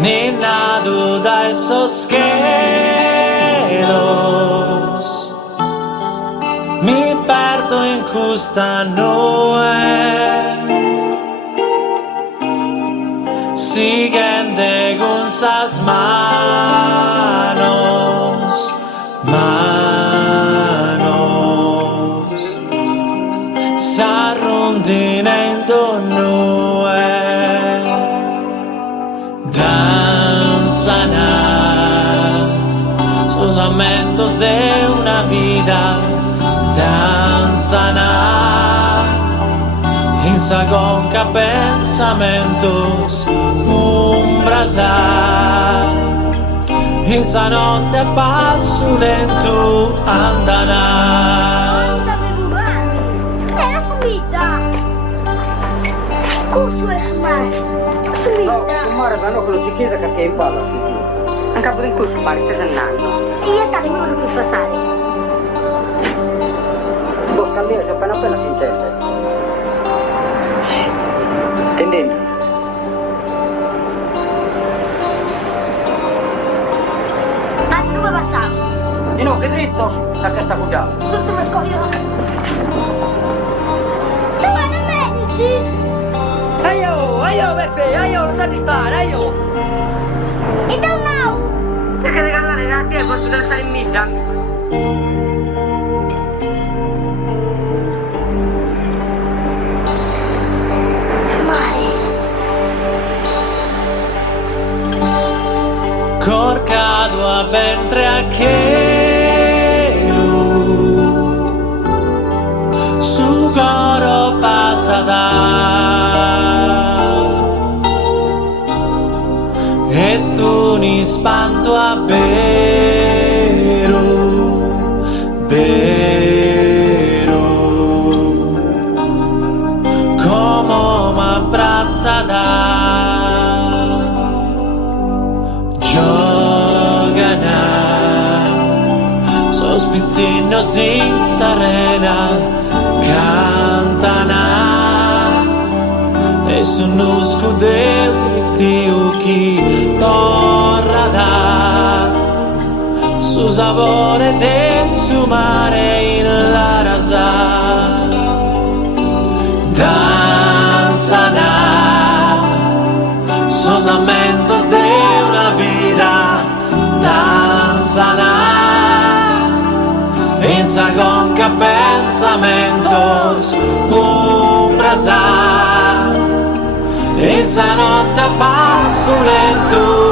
Ninado da esos cielos, mi perdo en custa noe, siguen de gunsas manos, s'arrondinando noe, danzana, sus lamentos de una vida, danzana, insagonca pensamentos, un brasar, esa notte a passo lento andana. È la subita! Questo è su mare! Subita! Su mare vanno quello si chiede che in palla su più. Anche a in corso mare te sennando. E io tale non più passare. Lo scambio se appena si intende. Intendendo? Ma dove passare? Di no, che dritto da questa guida. Questo mi scoglio. Dove ne medici? Aio, Beppe, aio, lo sa di stare, aio. E da un now? Se che regalare ragazzi è posso dare stare in midda. Corcado a ben tre a su coro passada estuni spanto a vero come m'abbrazza da giogana sospizzino sin sarena cantana e sono scudeu mistiu chi torra da su sapore de su mare in la rasa danzana sos lamentos de una vida danzana ensagonca pensamentos un brasar esa notte a passo lento